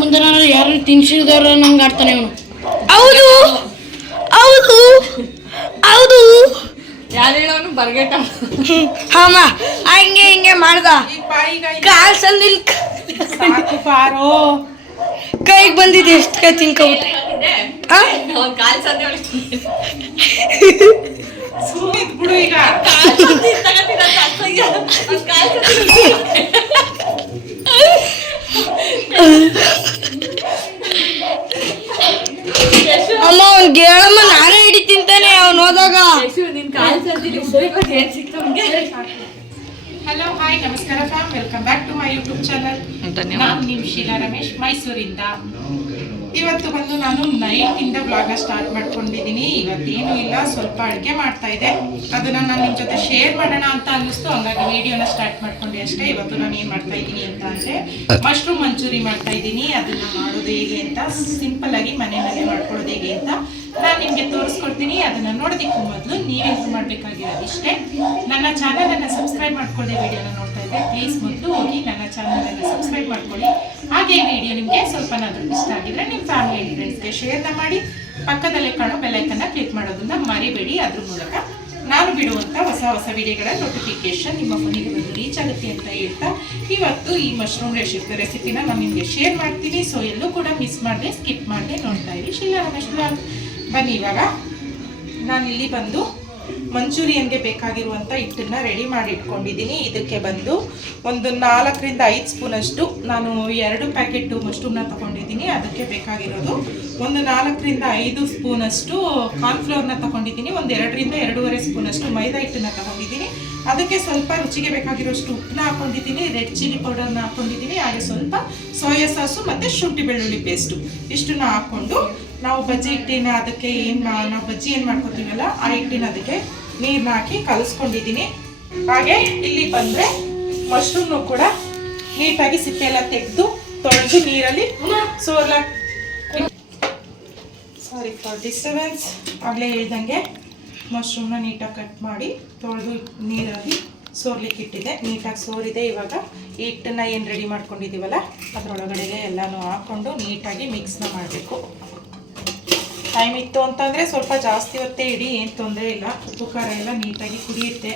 ಮುಂದೆ ನಾನು ಯಾರು ತಿನ್ಸಿದಾರ ನಂಗೆ ಆಡ್ತಾನೆ ಇವನು. ಹೌದು. ಹೌದು. ಹೌದು. ಯಾರು ಹೇಳೋನು ಬರ್ಗೆಟ ಅಮ್ಮ ಹಂಗೆ ಹಿಂಗೆ ಮಾಡ್ದ. ಕಾಲ್ ಸಂದಿಲ್ ಪಾರೋ. ಕೈಗೆ ಬಂದಿದೆ ಎಷ್ಟು ಕೈ ತಿನ್ಕೊಬಿಟ್ಟೆ. ಬಿಡು ಈಗ. ಅಮ್ಮ ಅವ್ನ್ ಗೇಳಮ್ಮ ನಾನೇ ಹಿಡಿ ತಿಂತಾನೆ ಅವ್ನು ಹೋದಾಗ? ಹಲೋ ಹಾಯ್ ನಮಸ್ಕಾರ fam welcome back to my YouTube channel ನಾನು ನಿಮ್ ಶೀಲಾ ರಮೇಶ್ ಮೈಸೂರಿಂದ. ಇವತ್ತು ಬಂದು ನಾನು ನೈಟ್ ಇಂದ ಬ್ಲಾಗ್ನ ಸ್ಟಾರ್ಟ್ ಮಾಡ್ಕೊಂಡಿದ್ದೀನಿ. ಇವತ್ತೇನು ಇಲ್ಲ, ಸ್ವಲ್ಪ ಅಡುಗೆ ಮಾಡ್ತಾ ಇದೆ ಅದನ್ನ ನಾನು ನಿಮ್ಮ ಜೊತೆ ಶೇರ್ ಮಾಡೋಣ ಅಂತ ಅನ್ನಿಸ್ತು. ಹಂಗಾಗಿ ವಿಡಿಯೋನ ಸ್ಟಾರ್ಟ್ ಮಾಡ್ಕೊಂಡೆ ಅಷ್ಟೇ. ಇವತ್ತು ನಾನು ಏನು ಮಾಡ್ತಾ ಇದ್ದೀನಿ ಅಂತ ಅಂದ್ರೆ ಮಶ್ರೂಮ್ ಮಂಚೂರಿ ಮಾಡ್ತಾ ಇದ್ದೀನಿ. ಅದನ್ನ ಮಾಡೋದು ಹೇಗೆ ಅಂತ ಸಿಂಪಲ್ ಆಗಿ ಮನೆಯಲ್ಲೇ ಮಾಡ್ಕೊಳ್ಳೋದು ಹೇಗೆ ಅಂತ ನಾನು ನಿಮಗೆ ತೋರಿಸ್ಕೊಡ್ತೀನಿ. ಅದನ್ನ ನೋಡೋದಕ್ಕೂ ಮೊದಲು ನೀವೇನು ಮಾಡಬೇಕಾಗಿರೋದು ಇಷ್ಟೇ. ನನ್ನ ಚಾನಲನ್ನು ಸಬ್ಸ್ಕ್ರೈಬ್ ಮಾಡ್ಕೊಳ್ಳಿ ವಿಡಿಯೋನ ನೋಡ್ತಾ ಇದ್ದೆ ಪ್ಲೀಸ್ ಮೊದಲು ಹೋಗಿ ನನ್ನ ಚಾನಲ್ ಅನ್ನ ಸಬ್ಸ್ಕ್ರೈಬ್ ಮಾಡ್ಕೊಳ್ಳಿ. ಹಾಗೆ ಈ ವಿಡಿಯೋ ನಿಮಗೆ ಸ್ವಲ್ಪನಾದ್ರೂ ಇಷ್ಟ ಆಗಿದ್ರೆ ನಿಮ್ಮ ಫ್ಯಾಮಿಲಿ ಫ್ರೆಂಡ್ಸ್ಗೆ ಶೇರ್ನ ಮಾಡಿ, ಪಕ್ಕದಲ್ಲೇ ಕಾಣೋ ಬೆಲ್ಲೈಕನ್ನ ಕ್ಲಿಕ್ ಮಾಡೋದನ್ನ ಮರಿಬೇಡಿ. ಅದ್ರ ಮೂಲಕ ನಾನು ಬಿಡುವಂಥ ಹೊಸ ಹೊಸ ವಿಡಿಯೋಗಳ ನೋಟಿಫಿಕೇಶನ್ ನಿಮ್ಮ ಫೋನಿಗೆ ಬಂದು ರೀಚ್ ಆಗುತ್ತೆ ಅಂತ ಹೇಳ್ತಾ, ಇವತ್ತು ಈ ಮಶ್ರೂಮ್ ರೆಸಿಪಿ ರೆಸಿಪಿನ ನಾನು ನಿಮಗೆ ಶೇರ್ ಮಾಡ್ತೀನಿ. ಸೊ ಎಲ್ಲೂ ಕೂಡ ಮಿಸ್ ಮಾಡದೆ ಸ್ಕಿಪ್ ಮಾಡದೆ, ನೋಡ್ತಾ ಇರಿ. ಶೀಲಾ ರಮೇಶ್ ಬನ್ನಿ ಇವಾಗ. ನಾನು ಇಲ್ಲಿ ಬಂದು ಮಂಚೂರಿಯನ್ಗೆ ಬೇಕಾಗಿರುವಂಥ ಹಿಟ್ಟನ್ನ ರೆಡಿ ಮಾಡಿ ಇಟ್ಕೊಂಡಿದ್ದೀನಿ. ಇದಕ್ಕೆ ಬಂದು ಒಂದು ನಾಲ್ಕರಿಂದ ಐದು ಸ್ಪೂನಷ್ಟು ನಾನು ಎರಡು ಪ್ಯಾಕೆಟ್ ಮಶ್ರೂಮ್ನ ತಗೊಂಡಿದ್ದೀನಿ. ಅದಕ್ಕೆ ಬೇಕಾಗಿರೋದು ಒಂದು ನಾಲ್ಕರಿಂದ ಐದು ಸ್ಪೂನಷ್ಟು ಕಾರ್ನ್ಫ್ಲೋರ್ನ ತಗೊಂಡಿದ್ದೀನಿ. ಒಂದು ಎರಡರಿಂದ ಎರಡೂವರೆ ಸ್ಪೂನಷ್ಟು ಮೈದಾ ಹಿಟ್ಟನ್ನ ತಗೊಂಡಿದ್ದೀನಿ. ಅದಕ್ಕೆ ಸ್ವಲ್ಪ ರುಚಿಗೆ ಬೇಕಾಗಿರೋಷ್ಟು ಉಪ್ಪನ್ನ ಹಾಕೊಂಡಿದ್ದೀನಿ. ರೆಡ್ ಚಿಲ್ಲಿ ಪೌಡರ್ನ ಹಾಕೊಂಡಿದ್ದೀನಿ. ಹಾಗೆ ಸ್ವಲ್ಪ ಸೋಯಾ ಸಾಸು ಮತ್ತು ಶುಂಠಿ ಬೆಳ್ಳುಳ್ಳಿ ಪೇಸ್ಟು ಇಷ್ಟನ್ನ ಹಾಕ್ಕೊಂಡು ನಾವು ಬಜ್ಜಿ ಹಿಟ್ಟಿನ ಅದಕ್ಕೆ ಏನು ನಾವು ಬಜ್ಜಿ ಏನು ಮಾಡ್ಕೊತೀವಲ್ಲ, ಆ ಹಿಟ್ಟಿನ ಅದಕ್ಕೆ ನೀರನ್ನ ಹಾಕಿ ಕಲಸ್ಕೊಂಡಿದ್ದೀನಿ. ಹಾಗೆ ಇಲ್ಲಿ ಬಂದರೆ ಮಶ್ರೂಮ್ನು ಕೂಡ ನೀಟಾಗಿ ಸಿಪ್ಪೆ ಎಲ್ಲ ತೆಗೆದು ತೊಳೆದು ನೀರಲ್ಲಿ ಸೋರ್ಲ ಸಾರಿ ಫಾರ್ ಡಿಸ್ಟರ್ಬೆನ್ಸ್ ಆಗಲೇ ಹೇಳ್ದಂಗೆ ಮಶ್ರೂಮ್ನ ನೀಟಾಗಿ ಕಟ್ ಮಾಡಿ ತೊಳೆದು ನೀರಲ್ಲಿ ಸೋರ್ಲಿಕ್ಕೆ ಇಟ್ಟಿದೆ ನೀಟಾಗಿ ಸೋರಿದೆ ಇವಾಗ. ಹಿಟ್ಟನ್ನ ಏನು ರೆಡಿ ಮಾಡ್ಕೊಂಡಿದ್ದೀವಲ್ಲ ಅದರೊಳಗಡೆಗೆ ಎಲ್ಲನೂ ಹಾಕ್ಕೊಂಡು ನೀಟಾಗಿ ಮಿಕ್ಸ್ನ ಮಾಡಬೇಕು. ಟೈಮ್ ಇತ್ತು ಅಂತಂದರೆ ಸ್ವಲ್ಪ ಜಾಸ್ತಿ ಹೊತ್ತೇ ಇಡಿ ಏನು ತೊಂದರೆ ಇಲ್ಲ. ಉಪ್ಪು ಖಾರ ಎಲ್ಲ ನೀಟಾಗಿ ಕುಡಿಯುತ್ತೆ.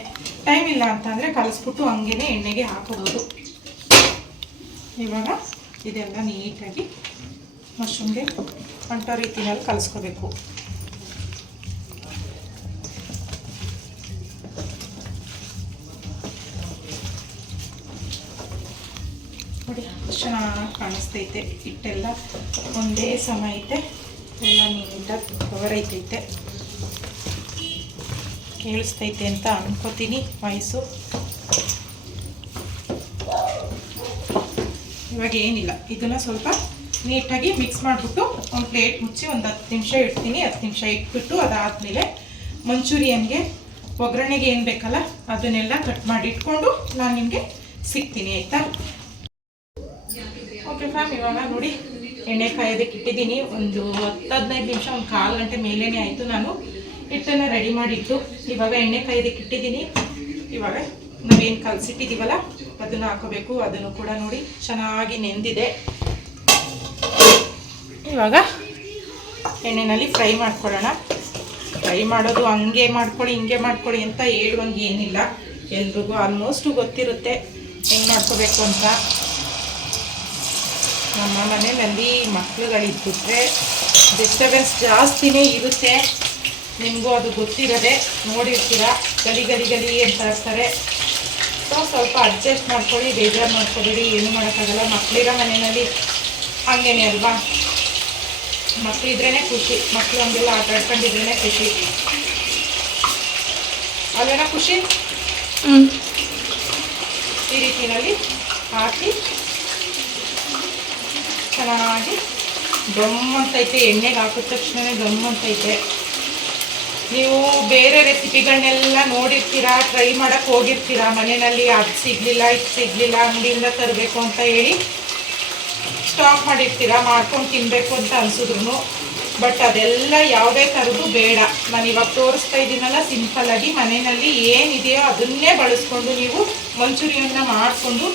ಟೈಮ್ ಇಲ್ಲ ಅಂತಂದರೆ ಕಲಸ್ಬಿಟ್ಟು ಹಂಗೇ ಎಣ್ಣೆಗೆ ಹಾಕೋಬೋದು. ಇವಾಗ ಇದೆಲ್ಲ ನೀಟಾಗಿ ಮಶ್ರೂಮ್ಗೆ ಅಂಟೋ ರೀತಿಯಲ್ಲಿ ಕಲಿಸ್ಕೋಬೇಕು. ನೋಡಿ, ಚೆನ್ನಾಗಿ ಕಾಣಿಸ್ತೈತೆ. ಹಿಟ್ಟೆಲ್ಲ ಒಂದೇ ಸಮ ಐತೆ. ಎಲ್ಲ ನೀಟಾಗಿ ಕವರ್ ಐತೈತೆ ಕೇಳಿಸ್ತೈತೆ ಅಂತ ಅನ್ಕೋತೀನಿ. ವಾಯ್ಸು ಇವಾಗ ಏನಿಲ್ಲ. ಇದನ್ನು ಸ್ವಲ್ಪ ನೀಟಾಗಿ ಮಿಕ್ಸ್ ಮಾಡಿಬಿಟ್ಟು ಒಂದು ಪ್ಲೇಟ್ ಮುಚ್ಚಿ ಒಂದು ಹತ್ತು ನಿಮಿಷ ಇಡ್ತೀನಿ. ಹತ್ತು ನಿಮಿಷ ಇಟ್ಬಿಟ್ಟು ಅದಾದಮೇಲೆ ಮಂಚೂರಿಯನ್ಗೆ ಒಗ್ಗರಣೆಗೆ ಏನು ಬೇಕಲ್ಲ ಅದನ್ನೆಲ್ಲ ಕಟ್ ಮಾಡಿ ಇಟ್ಕೊಂಡು ನಾನು ನಿಮಗೆ ಸಿಗ್ತೀನಿ, ಆಯಿತಾ? ಓಕೆ ಫ್ಯಾಮ್ ಇವಾಗ ನೋಡಿ ಎಣ್ಣೆ ಕಾಯೋದಕ್ಕೆ ಇಟ್ಟಿದ್ದೀನಿ. ಒಂದು ಹತ್ತು ಹದಿನೈದು ನಿಮಿಷ, ಒಂದು ಕಾಲು ಗಂಟೆ ಮೇಲೇ ಆಯಿತು ನಾನು ಹಿಟ್ಟನ್ನು ರೆಡಿ ಮಾಡಿಟ್ಟು ಇವಾಗ ಎಣ್ಣೆ ಕಾಯೋದಕ್ಕೆ ಇಟ್ಟಿದ್ದೀನಿ. ಇವಾಗ ನಾವೇನು ಕಲಸಿಟ್ಟಿದ್ದೀವಲ್ಲ ಅದನ್ನು ಹಾಕೋಬೇಕು, ಅದನ್ನು ಕೂಡ ನೋಡಿ, ಚೆನ್ನಾಗಿ ನೆಂದಿದೆ. ಇವಾಗ ಎಣ್ಣೆನಲ್ಲಿ ಫ್ರೈ ಮಾಡ್ಕೊಳ್ಳೋಣ. ಫ್ರೈ ಮಾಡೋದು ಹಂಗೆ ಮಾಡ್ಕೊಳ್ಳಿ, ಹಿಂಗೆ ಮಾಡ್ಕೊಳ್ಳಿ ಅಂತ ಹೇಳುವಂಗೆ ಏನಿಲ್ಲ. ಎಲ್ರಿಗೂ ಆಲ್ಮೋಸ್ಟು ಗೊತ್ತಿರುತ್ತೆ ಹೆಂಗೆ ಮಾಡ್ಕೋಬೇಕು ಅಂತ. ನಮ್ಮ ಮನೆಯಲ್ಲಿ ಮಕ್ಳುಗಳಿದ್ಬಿಟ್ರೆ ಡಿಸ್ಟರ್ಬೆನ್ಸ್ ಜಾಸ್ತಿನೇ ಇರುತ್ತೆ. ನಿಮಗೂ ಅದು ಗೊತ್ತಿರದೆ ನೋಡಿರ್ತೀರ, ಗಲಿ ಗಲಿ ಗಲಿ ಅಂತ ಇರ್ತಾರೆ ಸೊ ಸ್ವಲ್ಪ ಅಡ್ಜಸ್ಟ್ ಮಾಡ್ಕೊಳ್ಳಿ ಬೇಜಾರು ಮಾಡ್ಕೊಬೇಡಿ ಏನು ಮಾಡೋಕ್ಕಾಗಲ್ಲ. ಮಕ್ಕಳಿರೋ ಮನೆಯಲ್ಲಿ ಹಂಗೇನೆ ಅಲ್ವಾ? ಮಕ್ಕಳಿದ್ರೇ ಖುಷಿ. ಮಕ್ಕಳು ಹಂಗೆಲ್ಲ ಆಟ ಆಡ್ಕೊಂಡಿದ್ರೇ ಖುಷಿ. ಅಲ್ಲೇನ ಖುಷಿ? ಈ ರೀತಿಯಲ್ಲಿ ಹಾಕಿ ಚೆನ್ನಾಗಿ ದಮ್ ಅಂತೈತೆ ಎಣ್ಣೆಗೆ ಹಾಕಿದ ತಕ್ಷಣವೇ ದಮ್ ಅಂತೈತೆ ನೀವು ಬೇರೆ ರೆಸಿಪಿಗಳನ್ನೆಲ್ಲ ನೋಡಿರ್ತೀರಾ? ಟ್ರೈ ಮಾಡೋಕ್ಕೆ ಹೋಗಿರ್ತೀರಾ? ಮನೆಯಲ್ಲಿ ಅದು ಸಿಗಲಿಲ್ಲ, ಇದು ಸಿಗಲಿಲ್ಲ, ಅಂಗಡಿಯಿಂದ ತರಬೇಕು ಅಂತ ಹೇಳಿ ಸ್ಟಾಕ್ ಮಾಡಿರ್ತೀರಾ? ಮಾಡ್ಕೊಂಡು ತಿನ್ನಬೇಕು ಅಂತ ಅನಿಸಿದ್ರು ಬಟ್ ಅದೆಲ್ಲ ಯಾವುದೇ ಥರದ್ದು ಬೇಡ. ನಾನು ಇವಾಗ ತೋರಿಸ್ತಾ ಇದ್ದೀನಲ್ಲ ಸಿಂಪಲ್ಲಾಗಿ ಮನೆಯಲ್ಲಿ ಏನಿದೆಯೋ ಅದನ್ನೇ ಬಳಸ್ಕೊಂಡು ನೀವು ಮಂಚೂರಿಯನ್ನ ಮಾಡಿಕೊಂಡು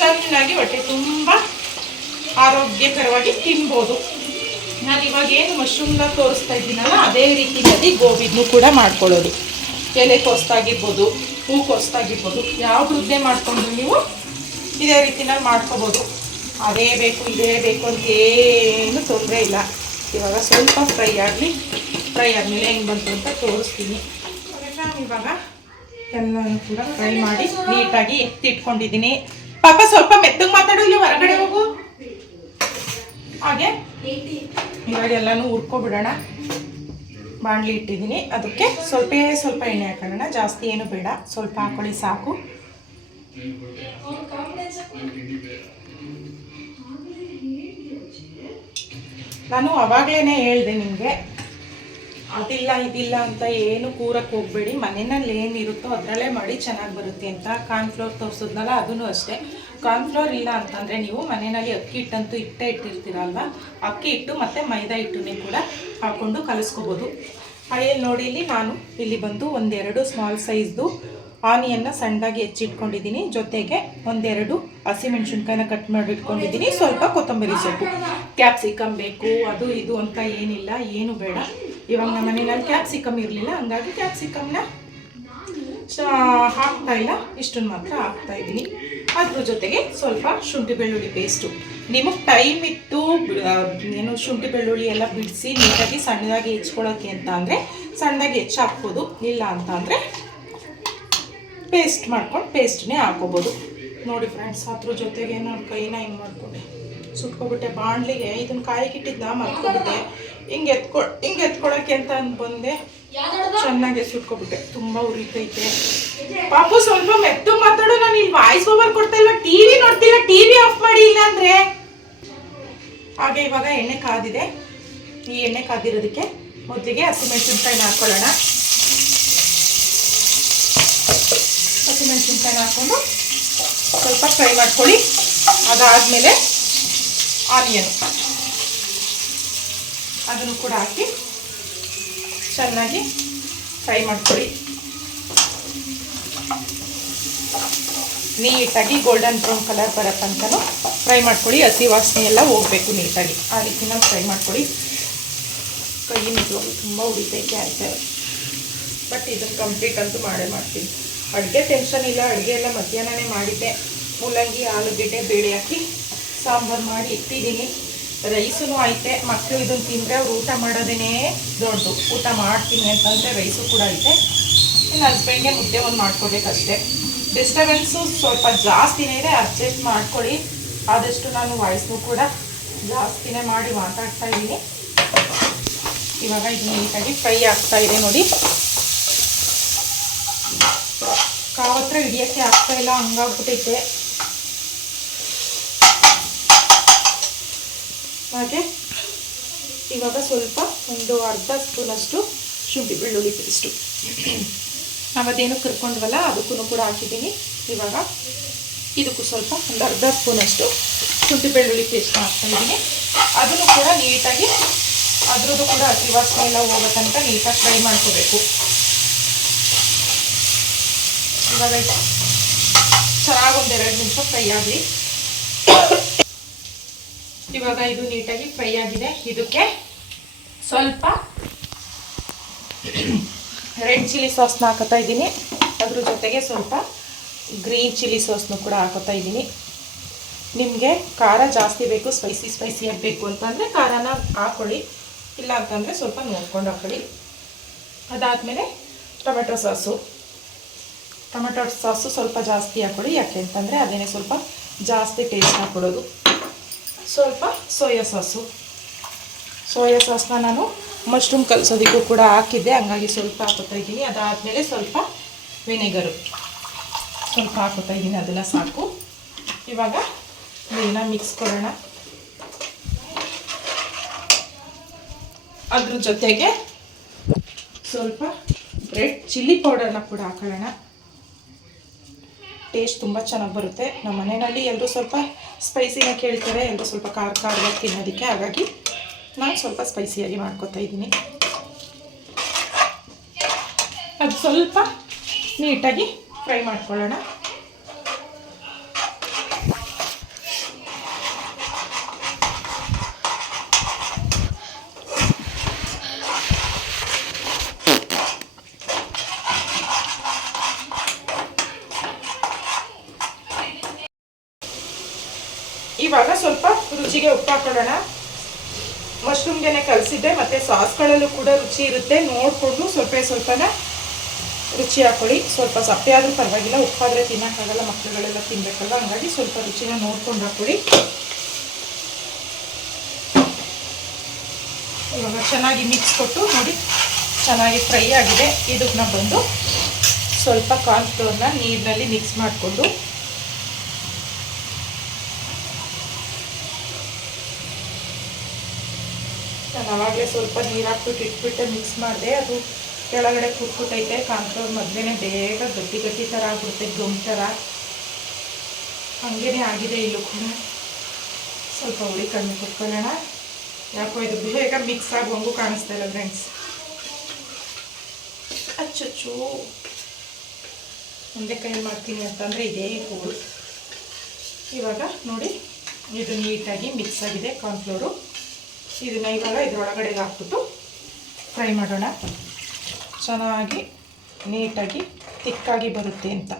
ಚೆನ್ನಾಗಿ ಹೊಟ್ಟೆ ತುಂಬ ಆರೋಗ್ಯಕರವಾಗಿ ತಿನ್ಬೋದು. ನಾನು ಇವಾಗ ಏನು ಮಶ್ರೂಮ್ನ ತೋರಿಸ್ತಾ ಇದ್ದೀನಲ್ಲ, ಅದೇ ರೀತಿಯಲ್ಲಿ ಗೋಬಿನೂ ಕೂಡ ಮಾಡ್ಕೊಳ್ಳೋದು. ಎಲೆ ಕೊಸ್ತಾಗಿರ್ಬೋದು, ಹೂ ಕೊಸ್ತಾಗಿರ್ಬೋದು, ಯಾವ ಮುದ್ದೆ ಮಾಡಿಕೊಂಡು ನೀವು, ಇದೇ ರೀತಿನಲ್ಲಿ ಮಾಡ್ಕೋಬೋದು. ಅದೇ ಬೇಕು, ಇದೇ ಬೇಕು ಅಂತ ಏನು ತೊಂದರೆ ಇಲ್ಲ. ಇವಾಗ ಸ್ವಲ್ಪ ಫ್ರೈ ಆಗಲಿ, ಫ್ರೈ ಆದಮೇಲೆ ಹೆಂಗೆ ಬಂತು ಅಂತ ತೋರಿಸ್ತೀನಿ. ನಾನು ಇವಾಗ ಎಲ್ಲನೂ ಕೂಡ ಫ್ರೈ ಮಾಡಿ ನೀಟಾಗಿ ಎತ್ತಿಟ್ಕೊಂಡಿದ್ದೀನಿ. ಪಾಪ ಸ್ವಲ್ಪ ಮೆತ್ತಗೆ ಮಾತಾಡು, ಇಲ್ಲಿ ಹೊರಗಡೆ ಹೋಗು. ಹಾಗೆ? ಇವಾಗ ಎಲ್ಲನೂ ಹುರ್ಕೊಬಿಡೋಣ. ಬಾಣಲಿ ಇಟ್ಟಿದ್ದೀನಿ. ಅದಕ್ಕೆ ಸ್ವಲ್ಪ ಸ್ವಲ್ಪ ಎಣ್ಣೆ ಹಾಕೋಣ. ಜಾಸ್ತಿ ಏನು ಬೇಡ. ಸ್ವಲ್ಪ ಹಾಕೊಳ್ಳಿ, ಸಾಕು. ನಾನು ಅವಾಗಲೇ ಹೇಳಿದೆ ನಿಮಗೆ. ಅದಿಲ್ಲ, ಇದಿಲ್ಲ ಅಂತ ಏನು ಕೂರಕ್ಕೆ ಹೋಗಬೇಡಿ. ಮನೆಯಲ್ಲಿ ಏನಿರುತ್ತೋ ಅದರಲ್ಲೇ ಮಾಡಿ ಚೆನ್ನಾಗಿ ಬರುತ್ತೆ ಅಂತ ಕಾರ್ನ್ಫ್ಲೋರ್ ತೋರಿಸಿದ್ನಲ್ಲ ಅದೂ ಅಷ್ಟೇ. ಕಾರ್ನ್ಫ್ಲೋರ್ ಇಲ್ಲ ಅಂತಂದರೆ ನೀವು ಮನೆಯಲ್ಲಿ ಅಕ್ಕಿ ಹಿಟ್ಟಂತೂ ಇಟ್ಟೇ ಇಟ್ಟಿರ್ತೀರಲ್ವ? ಅಕ್ಕಿ ಹಿಟ್ಟು ಮತ್ತು ಮೈದಾ ಹಿಟ್ಟನ್ನೇ ಕೂಡ ಹಾಕ್ಕೊಂಡು ಕಲಿಸ್ಕೋಬೋದು. ಅಲ್ಲಿ ನೋಡಿ ಇಲ್ಲಿ ನಾನು. ಇಲ್ಲಿ ಬಂದು ಒಂದೆರಡು ಸ್ಮಾಲ್ ಸೈಜ್ದು ಆನಿಯನ್ನು ಸಣ್ಣದಾಗಿ ಹೆಚ್ಚಿಟ್ಕೊಂಡಿದ್ದೀನಿ. ಜೊತೆಗೆ ಒಂದೆರಡು ಹಸಿಮೆಣ್ಸಿನ್ಕಾಯಿನ ಕಟ್ ಮಾಡಿಟ್ಕೊಂಡಿದ್ದೀನಿ. ಸ್ವಲ್ಪ ಕೊತ್ತಂಬರಿ ಸೊಪ್ಪು. ಕ್ಯಾಪ್ಸಿಕಮ್ ಬೇಕು, ಅದು ಇದು ಅಂತ ಏನಿಲ್ಲ, ಏನು ಬೇಡ. ಇವಾಗ ನಮ್ಮ ಮನೆಯಲ್ಲಿ ಕ್ಯಾಪ್ಸಿಕಮ್ ಇರಲಿಲ್ಲ, ಹಂಗಾಗಿ ಕ್ಯಾಪ್ಸಿಕಮ್ನ ಹಾಕ್ತಾ ಇಲ್ಲ. ಇಷ್ಟನ್ನು ಮಾತ್ರ ಹಾಕ್ತಾ ಇದ್ದೀನಿ. ಅದ್ರ ಜೊತೆಗೆ ಸ್ವಲ್ಪ ಶುಂಠಿ ಬೆಳ್ಳುಳ್ಳಿ ಪೇಸ್ಟು ನಿಮಗೆ ಟೈಮ್ ಇತ್ತು ಏನು ಶುಂಠಿ ಬೆಳ್ಳುಳ್ಳಿ ಎಲ್ಲ ಬಿಡಿಸಿ ನೀಟಾಗಿ ಸಣ್ಣದಾಗಿ ಹೆಚ್ಕೊಳ್ಳೋಕ್ಕೆ ಅಂತ ಅಂದರೆ, ಸಣ್ಣದಾಗಿ ಹೆಚ್ಚು ಹಾಕ್ಬೋದು ಇಲ್ಲ ಅಂತ ಅಂದರೆ ಪೇಸ್ಟ್ ಮಾಡ್ಕೊಂಡು ಪೇಸ್ಟ್ನೇ ಹಾಕೋಬೋದು ನೋಡಿ ಫ್ರೆಂಡ್ಸ್ ಅದ್ರ ಜೊತೆಗೆ ನಾನು ಕೈನ ಹಿಂಗೆ ಮಾಡ್ಕೊಂಡೆ. ಸುಟ್ಕೊಬಿಟ್ಟೆ, ಬಾಣಲಿಗೆ ಇದನ್ನ ಕಾಯಿಗಿಟ್ಟಿದ್ದ ಮರ್ಕೊಬಿಟ್ಟೆ ಹಿಂಗೆ ಎತ್ಕೊ ಹಿಂಗೆ ಎತ್ಕೊಳಕ್ಕೆ ಅಂತ ಅಂದ್ ಬಂದೆ. ಚೆನ್ನಾಗಿ ಸುಟ್ಕೊಬಿಟ್ಟೆ ತುಂಬ ಉರಿತೈತೆ. ಪಾಪು ಸ್ವಲ್ಪ ಮೆತ್ತು ಮಾತಾಡೋ ನಾನು ಇಲ್ಲಿ ವಾಯ್ಸ್ ಓವರ್ ಕೊಡ್ತಾ ಇಲ್ಲ ಟಿವಿ ನೋಡ್ತಿಲ್ಲ ಟಿವಿ ಆಫ್ ಮಾಡಿ ಇಲ್ಲ ಅಂದ್ರೆ? ಹಾಗೆ ಇವಾಗ ಎಣ್ಣೆ ಕಾದಿದೆ. ಈ ಎಣ್ಣೆ ಕಾದಿರೋದಕ್ಕೆ ಮೊದಲಿಗೆ ಹಸಿಮೆಣಸಿನ್ಕಾಯಿನ ಹಾಕೊಳ್ಳೋಣ. ಹಸಿಮೆಣಸಿನ್ಕಾಯಿನ ಹಾಕ್ಕೊಂಡು ಸ್ವಲ್ಪ ಫ್ರೈ ಮಾಡ್ಕೊಳ್ಳಿ. ಅದಾದಮೇಲೆ ಆನಿಯನ್. ಅದನ್ನು ಕೂಡ ಹಾಕಿ ಚೆನ್ನಾಗಿ ಫ್ರೈ ಮಾಡ್ಕೊಳ್ಳಿ. ನೀಟಾಗಿ ಗೋಲ್ಡನ್ ಬ್ರೌನ್ ಕಲರ್ ಬರೋ ಫ್ರೈ ಮಾಡ್ಕೊಳ್ಳಿ, ಹಸಿ ವಾಸನೆ ಎಲ್ಲ ಹೋಗಬೇಕು ನೀಟಾಗಿ. ಆ ರೀತಿನ ಫ್ರೈ ಮಾಡ್ಕೊಳ್ಳಿ. ಕೈ ನಿಜವಾಗ್ಲೂ ತುಂಬ ಉಳಿತೈತೆ ಆಯ್ತು ಬಟ್ ಇದನ್ನು ಕಂಪ್ಲೀಟ್ ಅಂತೂ ಮಾಡೇ ಮಾಡ್ತೀನಿ. ಅಡುಗೆ ಟೆನ್ಷನ್ ಇಲ್ಲ, ಅಡುಗೆ ಎಲ್ಲ ಮಧ್ಯಾಹ್ನನೇ ಮಾಡಿದ್ದೆ. ಮೂಲಂಗಿ, ಆಲೂಗೆಡ್ಡೆ, ಬೇಳೆ ಹಾಕಿ ಸಾಂಬಾರು ಮಾಡಿ ಇಟ್ಟಿದ್ದೀನಿ. ರೈಸೂ ಐತೆ ಮಕ್ಕಳು ಇದನ್ನು ತಿಂದರೆ ಅವ್ರು ಊಟ ಮಾಡೋದೇನೇ ದೊಡ್ಡದು. ಊಟ ಮಾಡ್ತೀನಿ ಅಂತಂದರೆ ರೈಸು ಕೂಡ ಐತೆ. ಇನ್ನು ಹಸ್ಬೆಂಡ್ಗೆ ಮುದ್ದೆ ಒಂದು ಮಾಡ್ಕೊಬೇಕಷ್ಟೇ ಡಿಸ್ಟರ್ಬೆನ್ಸು ಸ್ವಲ್ಪ ಜಾಸ್ತಿನೇ ಇದೆ ಅಡ್ಜಸ್ಟ್ ಮಾಡ್ಕೊಳ್ಳಿ. ಆದಷ್ಟು ನಾನು ವಾಯ್ಸ್ನು ಕೂಡ ಜಾಸ್ತಿನೇ ಮಾಡಿ ಮಾತಾಡ್ತಾ ಇದ್ದೀನಿ. ಇವಾಗ ಇದು ನೀಟಾಗಿ ಫ್ರೈ ಆಗ್ತಾ ಇದೆ ನೋಡಿ. ಕಾವತ್ರ ಹಿಡಿಯೋಕ್ಕೆ ಆಗ್ತಾ ಇಲ್ಲ, ಹಂಗಾಗ್ಬಿಟ್ಟೈತೆ. ಹಾಗೆ ಇವಾಗ ಸ್ವಲ್ಪ ಒಂದು ಅರ್ಧ ಸ್ಪೂನಷ್ಟು ಶುಂಠಿ ಬೆಳ್ಳುಳ್ಳಿ ಪೇಸ್ಟು. ನಾವದೇನು ಕರ್ಕೊಂಡ್ವಲ್ಲ ಅದಕ್ಕೂ ಕೂಡ ಹಾಕಿದ್ದೀನಿ. ಇವಾಗ ಇದಕ್ಕೂ ಸ್ವಲ್ಪ ಒಂದು ಅರ್ಧ ಸ್ಪೂನಷ್ಟು ಶುಂಠಿ ಬೆಳ್ಳುಳ್ಳಿ ಪೇಸ್ಟ್ ಹಾಕ್ತಾ ಇದ್ದೀನಿ. ಅದನ್ನು ಕೂಡ ನೀಟಾಗಿ ಅದ್ರದ್ದು ಕೂಡ ಹಸಿ ಎಲ್ಲ ಹೋಗೋ ತನಕ ನೀಟಾಗಿ ಫ್ರೈ ಮಾಡ್ಕೋಬೇಕು. ಇವಾಗ ಚೆನ್ನಾಗಿ ಚೆನ್ನಾಗಿ ಒಂದೆರಡು ನಿಮಿಷ ಫ್ರೈ ಆಗಲಿ. ಇವಾಗ ಇದು ನೀಟಾಗಿ ಫ್ರೈ ಆಗಿದೆ. ಇದಕ್ಕೆ ಸ್ವಲ್ಪ ರೆಡ್ ಚಿಲ್ಲಿ ಸಾಸ್ನ ಹಾಕೋತಾ ಇದ್ದೀನಿ. ಅದ್ರ ಜೊತೆಗೆ ಸ್ವಲ್ಪ ಗ್ರೀನ್ ಚಿಲ್ಲಿ ಸಾಸ್ನು ಕೂಡ ಹಾಕೋತಾ ಇದ್ದೀನಿ. ನಿಮಗೆ ಖಾರ ಜಾಸ್ತಿ ಬೇಕು, ಸ್ಪೈಸಿ ಸ್ಪೈಸಿ ಆಗಬೇಕು ಅಂತಂದರೆ ಖಾರನ ಹಾಕೊಳ್ಳಿ. ಇಲ್ಲ ಅಂತಂದರೆ ಸ್ವಲ್ಪ ನೋಡ್ಕೊಂಡು ಹಾಕೊಳ್ಳಿ. ಅದಾದಮೇಲೆ ಟೊಮೆಟೊ ಸಾಸು. ಟೊಮೆಟೊ ಸಾಸು ಸ್ವಲ್ಪ ಜಾಸ್ತಿ ಹಾಕೊಳ್ಳಿ. ಯಾಕೆ ಅಂತಂದರೆ ಅದೇನೇ ಸ್ವಲ್ಪ ಜಾಸ್ತಿ ಟೇಸ್ಟ್ ಹಾಕ್ಕೊಡೋದು. ಸ್ವಲ್ಪ ಸೋಯಾ ಸಾಸು. ಸೋಯಾ ಸಾಸ್ನ ನಾನು ಮಶ್ರೂಮ್ ಕಲಿಸೋದಕ್ಕೂ ಕೂಡ ಹಾಕಿದ್ದೆ, ಹಂಗಾಗಿ ಸ್ವಲ್ಪ ಹಾಕೋತಾ ಇದ್ದೀನಿ. ಅದಾದಮೇಲೆ ಸ್ವಲ್ಪ ವಿನೆಗರು. ಸ್ವಲ್ಪ ಹಾಕೋತಾ ಇದ್ದೀನಿ, ಅದೆಲ್ಲ ಸಾಕು. ಇವಾಗ ಇದನ್ನ ಮಿಕ್ಸ್ ಕೊಡೋಣ. ಅದ್ರ ಜೊತೆಗೆ ಸ್ವಲ್ಪ ರೆಡ್ ಚಿಲ್ಲಿ ಪೌಡರ್ನ ಕೂಡ ಹಾಕೊಳ್ಳೋಣ. ಟೇಸ್ಟ್ ತುಂಬ ಚೆನ್ನಾಗಿ ಬರುತ್ತೆ. ನಮ್ಮ ಮನೆಯಲ್ಲಿ ಎಲ್ಲರೂ ಸ್ವಲ್ಪ ಸ್ಪೈಸಿನ ಕೇಳ್ತಾರೆ ಎಲ್ಲರೂ ಸ್ವಲ್ಪ ಖಾರ ಖಾರವಾಗಿ ತಿನ್ನೋದಕ್ಕೆ. ಹಾಗಾಗಿ ನಾನು ಸ್ವಲ್ಪ ಸ್ಪೈಸಿಯಾಗಿ ಮಾಡ್ಕೊತಾ ಇದ್ದೀನಿ. ಅದು ಸ್ವಲ್ಪ ನೀಟಾಗಿ ಫ್ರೈ ಮಾಡ್ಕೊಳ್ಳೋಣ ಇವಾಗ ಸ್ವಲ್ಪ ಹಾಕೊಳ್ಳೋಣ ಮಶ್ರೂಮ್ಗೆನೆ ಕಲಸಿದ್ದೆ, ಮತ್ತು ಸಾಸ್ಗಳಲ್ಲೂ ಕೂಡ ರುಚಿ ಇರುತ್ತೆ. ನೋಡಿಕೊಂಡು ಸ್ವಲ್ಪ ಸ್ವಲ್ಪನ ರುಚಿ ಹಾಕೊಳ್ಳಿ. ಸ್ವಲ್ಪ ಸಪ್ಪೆ ಆದರೂ ಪರವಾಗಿಲ್ಲ ಉಪ್ಪಾದರೆ ತಿನ್ನೋಕ್ಕಾಗಲ್ಲ ಮಕ್ಕಳುಗಳೆಲ್ಲ ತಿನ್ನಬೇಕಲ್ಲ ಹಂಗಾಗಿ ಸ್ವಲ್ಪ ರುಚಿನ ನೋಡ್ಕೊಂಡು ಹಾಕೊಳ್ಳಿ. ಇವಾಗ ಚೆನ್ನಾಗಿ ಮಿಕ್ಸ್ ಕೊಟ್ಟು ನೋಡಿ, ಚೆನ್ನಾಗಿ ಫ್ರೈ ಆಗಿದೆ. ಇದನ್ನ ಬಂದು ಸ್ವಲ್ಪ ಕಾರ್ನ್ಫ್ಲೋರ್ನ ನೀರಿನಲ್ಲಿ ಮಿಕ್ಸ್ ಮಾಡಿಕೊಂಡು ನಾನು ಅವಾಗಲೇ ಸ್ವಲ್ಪ ನೀರು ಹಾಕ್ಬಿಟ್ಟು ಇಟ್ಬಿಟ್ಟು ಮಿಕ್ಸ್ ಮಾಡಿದೆ. ಅದು ಕೆಳಗಡೆ ಕುಟ್ಬಿಟ್ಟೈತೆ ಕಾರ್ನ್ಫ್ಲೋರ್ ಮೊದಲೇ ಬೇಗ ಗಟ್ಟಿ ಗಟ್ಟಿ ಥರ ಆಗ್ಬಿಡುತ್ತೆ ಗಮ್ ಥರ ಹಾಗೇನೆ ಆಗಿದೆ ಇಲ್ಲೂ ಕೂಡ. ಸ್ವಲ್ಪ ಹುಳಿ ಕಣ್ಣು ಕುಟ್ಕೊಳ್ಳೋಣ. ಯಾಕೋ ಇದು ಬೇಗ ಮಿಕ್ಸ್ ಆಗುವಂಗೂ ಕಾಣಿಸ್ತಾ ಇಲ್ಲ ಫ್ರೆಂಡ್ಸ್ ಅಚ್ಚು ಒಂದೇ ಕೈ ಮಾಡ್ತೀನಿ ಅಂತಂದರೆ ಇದೇ ಕೂಡು ಇವಾಗ ನೋಡಿ, ಇದು ನೀಟಾಗಿ ಮಿಕ್ಸ್ ಆಗಿದೆ ಕಾರ್ನ್ಫ್ಲೋರು ಇದನ್ನು ಇವಾಗ ಇದರೊಳಗಡೆ ಹಾಕ್ಬಿಟ್ಟು ಫ್ರೈ ಮಾಡೋಣ. ಚೆನ್ನಾಗಿ ನೀಟಾಗಿ ತಿಕ್ಕಾಗಿ ಬರುತ್ತೆ ಅಂತ.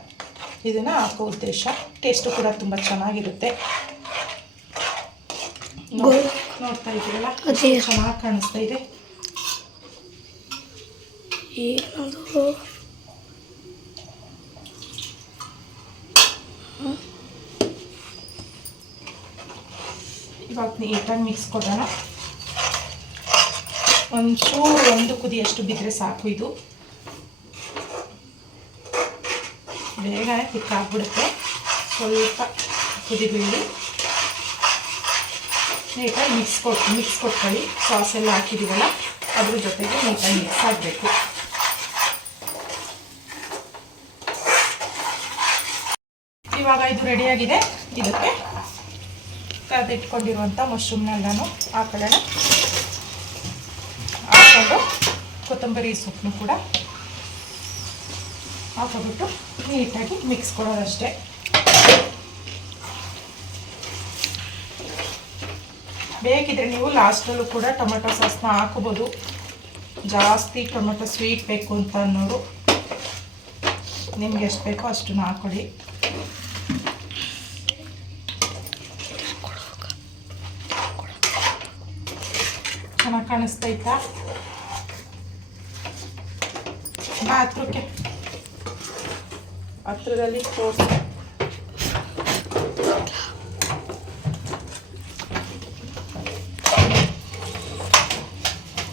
ಇದನ್ನು ಹಾಕೋ ಉದ್ದೇಶ. ಟೇಸ್ಟು ಕೂಡ ತುಂಬ ಚೆನ್ನಾಗಿರುತ್ತೆ. ನೋಡಿ- ನೋಡ್ತಾ ಇದ್ದೀರಲ್ಲ. ಚೆನ್ನಾಗಿ ಕಾಣಿಸ್ತಾ ಇದೆ. ಏನದು? ಇವಾಗ ನೀಟಾಗಿ ಮಿಕ್ಸ್ ಕೊಡೋಣ. ಒಂಚೂರು ಒಂದು ಕುದಿಯಷ್ಟು ಬಿದ್ದರೆ ಸಾಕು ಇದು. ಬೇಗ ತಿಕ್ಕಾಗ್ಬಿಡುತ್ತೆ ಸ್ವಲ್ಪ ಕುದಿ ಬೀಳಿ ನೀಟಾಗಿ ಮಿಕ್ಸ್ ಕೊಟ್ಟು ಮಿಕ್ಸ್ ಕೊಟ್ಕೊಳ್ಳಿ. ಸಾಸ್ ಎಲ್ಲ ಹಾಕಿದ್ದೀವಲ್ಲ ಅದ್ರ ಜೊತೆಗೆ ನೀಟಾಗಿ ಮಿಕ್ಸ್ ಆಗಬೇಕು. ಇವಾಗ ಇದು ರೆಡಿಯಾಗಿದೆ. ಇದಕ್ಕೆ ಕರೆದಿಟ್ಕೊಂಡಿರುವಂಥ ಮಶ್ರೂಮ್ನೆಲ್ಲನೂ ಹಾಕೊಳ್ಳೋಣ. ಹಾಕೊಂಡು ಕೊತ್ತಂಬರಿ ಸೊಪ್ಪನ್ನು ಕೂಡ ಹಾಕೋಬಿಟ್ಟು ನೀಟಾಗಿ ಮಿಕ್ಸ್ ಕೊಡೋದಷ್ಟೇ ಬೇಕಿದ್ರೆ ನೀವು ಲಾಸ್ಟಲ್ಲೂ ಕೂಡ ಟೊಮೆಟೊ ಸಾಸ್ನ ಹಾಕೋಬೋದು. ಜಾಸ್ತಿ ಟೊಮೆಟೊ ಸ್ವೀಟ್ ಬೇಕು ಅಂತ ಅನ್ನೋರು ನಿಮ್ಗೆ ಎಷ್ಟು ಬೇಕೋ ಅಷ್ಟನ್ನು ಹಾಕೊಳ್ಳಿ ಚೆನ್ನಾಗಿ ಕಾಣಿಸ್ತೈತಾ ಹತ್ರಕ್ಕೆ. ಹತ್ರದಲ್ಲಿ ತೋರಿಸಿ.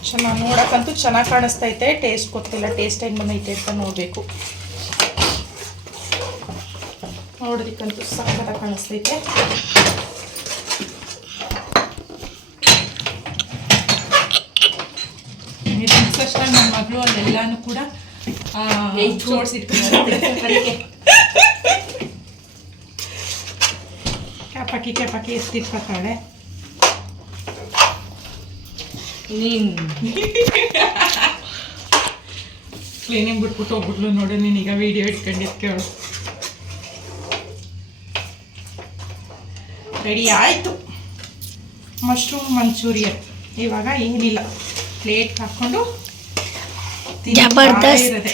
ಚೆನ್ನಾಗಿ ನೋಡೋಕ್ಕಂತೂ ಚೆನ್ನಾಗಿ ಕಾಣಿಸ್ತೈತೆ. ಟೇಸ್ಟ್ ಗೊತ್ತಿಲ್ಲ. ಟೇಸ್ಟ್ ಹೆಂಗೆ ಬಂದೈತೆ ಅಂತ ನೋಡಬೇಕು. ನೋಡೋದಕ್ಕಂತೂ ಸಕ್ಕತ್ತಾಗಿ ಕಾಣಿಸ್ತೈತೆ. ಅಷ್ಟೇ ನನ್ನ ಮಗಳು ಅಲ್ಲೆಲ್ಲಾನು ಕೂಡ ಕ್ಯಾಪಾಕಿ ಕ್ಯಾಪಾಕಿ ಎತ್ತಿಟ್ಕೊತಾಳೆ ನೀನ್. ಕ್ಲೀನಿಂಗ್ ಬಿಟ್ಬಿಟ್ಟು ಹೋಗ್ಬಿಟ್ಲು ನೋಡು ನೀನೀಗ ವಿಡಿಯೋ ಕೇಳು. ರೆಡಿ ಆಯಿತು. ಮಶ್ರೂಮ್ ಮಂಚೂರಿಯನ್ ಇವಾಗ ಏನಿಲ್ಲ. ಪ್ಲೇಟ್ ಹಾಕ್ಕೊಂಡು ಜಬರ್ದಸ್ತ್.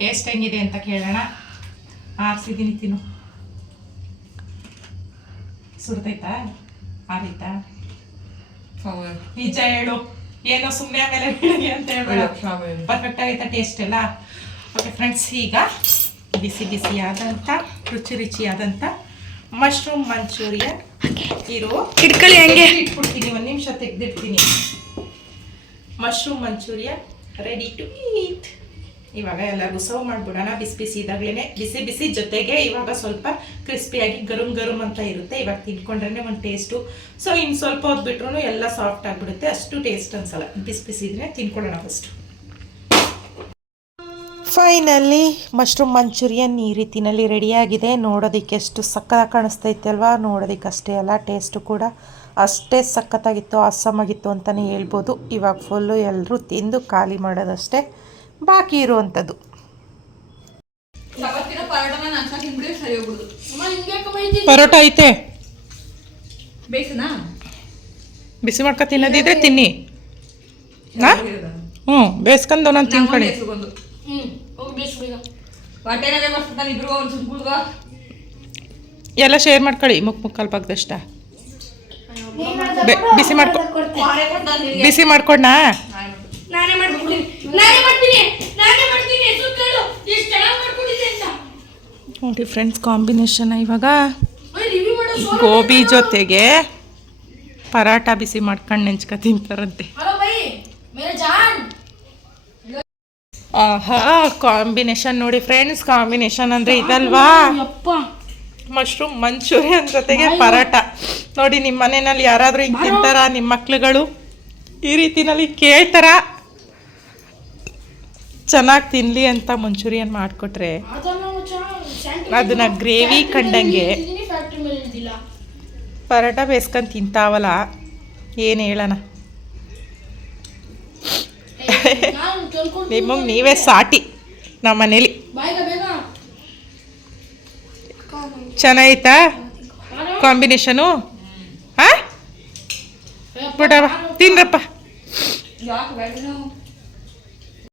ಟೇಸ್ಟ್ ಹೆಂಗಿದೆ ಅಂತ ಕೇಳೋಣ. ಆರಿಸಿದ್ದೀನಿ ತಿನ್ನು. ಸುಡ್ತೈತಾ? ಆರಿತಾ? ನಿಜ ಹೇಳು. ಏನೋ ಸುಮ್ಮನೆ ಆಮೇಲೆ ಅಂತ ಹೇಳ್ಬೇಡ. ಪರ್ಫೆಕ್ಟ್ ಆಗೈತಾ ಟೇಸ್ಟ್ ಎಲ್ಲ. ಓಕೆ ಫ್ರೆಂಡ್ಸ್ ಈಗ ಬಿಸಿ ಬಿಸಿಯಾದಂಥ ರುಚಿ ರುಚಿಯಾದಂಥ ಮಶ್ರೂಮ್ ಮಂಚೂರಿಯನ್ ಇರೋ. ಇಟ್ಕೊಳ್ಳಿ ಹಂಗೆ. ಇಟ್ಬಿಡ್ತೀನಿ ಒಂದು ನಿಮಿಷ ತೆಗೆದಿಡ್ತೀನಿ. Mushroom manchurian ready to eat ಇವಾಗ ಎಲ್ಲರಿಗೂ ಸರ್ವ್ ಮಾಡ್ಬಿಡೋಣ. ಬಿಸಿ ಬಿಸಿ ಇದಾಗ್ಲೇ ಬಿಸಿ ಬಿಸಿ ಜೊತೆಗೆ ಇವಾಗ ಸ್ವಲ್ಪ ಕ್ರಿಸ್ಪಿಯಾಗಿ ಗರುಮ್ ಗರುಮ್ ಅಂತ ಇರುತ್ತೆ. ಇವಾಗ ತಿನ್ಕೊಂಡ್ರೆ ಒಂದು ಟೇಸ್ಟು ಸೊ ಇನ್ನು ಸ್ವಲ್ಪ ಹೊತ್ತು ಬಿಟ್ರು ಎಲ್ಲ ಸಾಫ್ಟ್ ಆಗಿಬಿಡುತ್ತೆ. ಅಷ್ಟು ಟೇಸ್ಟ್ ಅನ್ಸಲ್ಲ ಬಿಸಿ ಬಿಸಿ ಇದ್ರೆ ತಿನ್ಕೊಳ್ಳೋಣ ಫಸ್ಟು ಫೈನಲಿ ಮಶ್ರೂಮ್ ಮಂಚೂರಿಯನ್ ಈ ರೀತಿಯಲ್ಲಿ ರೆಡಿಯಾಗಿದೆ ನೋಡೋದಕ್ಕೆ ಎಷ್ಟು ಸಕ್ಕತ್ತಾಗಿ ಕಾಣಿಸ್ತೈತೆ ಅಲ್ವಾ ನೋಡೋದಕ್ಕೆ ಅಷ್ಟೇ ಅಲ್ಲ ಟೇಸ್ಟು ಕೂಡ ಅಷ್ಟೇ ಸಖತ್ತಾಗಿತ್ತು ಅಸಮಾಗಿತ್ತು ಅಂತಲೇ ಹೇಳ್ಬೋದು. ಇವಾಗ ಫುಲ್ಲು ಎಲ್ಲರೂ ತಿಂದು ಖಾಲಿ ಮಾಡೋದಷ್ಟೇ ಬಾಕಿ ಇರುವಂಥದ್ದು. ಪರೋಟ ಐತೆ. ಬೇಸನಾ? ಬಿಸಿ ಮಾಡ್ಕೊ ತಿನ್ನೋದಿದ್ರೆ ತಿನ್ನಿ. ಹ್ಞೂ ಬೇಯಿಸ್ಕೊಂಡು ನಾನು ತಿನ್ಕೊಳ್ಳಿ ಎಲ್ಲ ಶೇರ್ ಮಾಡ್ಕೊಳ್ಳಿ. ಮುಕ್ ಮುಕ್ಕಾಲು ಪಾಕದಷ್ಟ ಬಿಸಿ ಮಾಡ್ಕೊ. ಬಿಸಿ ಮಾಡ್ಕೊಡ್ನಾ? ನಾನೇ ಮಾಡ್ತೀನಿ ನಾನೇ ಮಾಡ್ತೀನಿ. ನಾನೇ ಮಾಡ್ತೀನಿ. ಹೆಸರು ಕೇಳು. ಎಷ್ಟು ಚೆನ್ನಾಗಿ ನೋಡಿ ಫ್ರೆಂಡ್ಸ್ ಕಾಂಬಿನೇಷನ್ ಇವಾಗ? ಗೋಬಿ ಜೊತೆಗೆ ಪರಾಟ ಬಿಸಿ ಮಾಡ್ಕೊಂಡು ನೆಂಚ್ಕ ತಿಂತಾರಂತೆ. ಆಹಾ ಕಾಂಬಿನೇಷನ್ ನೋಡಿ ಫ್ರೆಂಡ್ಸ್ ಕಾಂಬಿನೇಷನ್ ಅಂದ್ರೆ ಇದಲ್ವಾ? ಮಶ್ರೂಮ್ ಮಂಚೂರಿಯನ್ ಜೊತೆಗೆ ಪರಾಟ ನೋಡಿ ನಿಮ್ಮ ಮನೆಯಲ್ಲಿ ಯಾರಾದರೂ ಹಿಂಗೆ ತಿಂತಾರ? ನಿಮ್ಮ ಮಕ್ಳುಗಳು? ಈ ರೀತಿನಲ್ಲಿ ಕೇಳ್ತಾರ? ಚೆನ್ನಾಗಿ ತಿನ್ಲಿ ಅಂತ ಮಂಚೂರಿಯನ್ ಮಾಡಿಕೊಟ್ರೆ. ಅದನ್ನ ಗ್ರೇವಿ ಕಂಡಂಗೆ. ಪರಾಟ ಬೇಯಿಸ್ಕೊಂಡು ತಿಂತಾವಲ್ಲ? ಏನು ಹೇಳೋಣ? ನಿಮಗೆ ನೀವೇ ಸಾಟಿ ನಮ್ಮ ಮನೇಲಿ. ಚೆನ್ನಾಯ್ತಾ ಕಾಂಬಿನೇಷನು? ಹಾಂ? ಬಿಡವ ತಿನ್ರಪ್ಪ.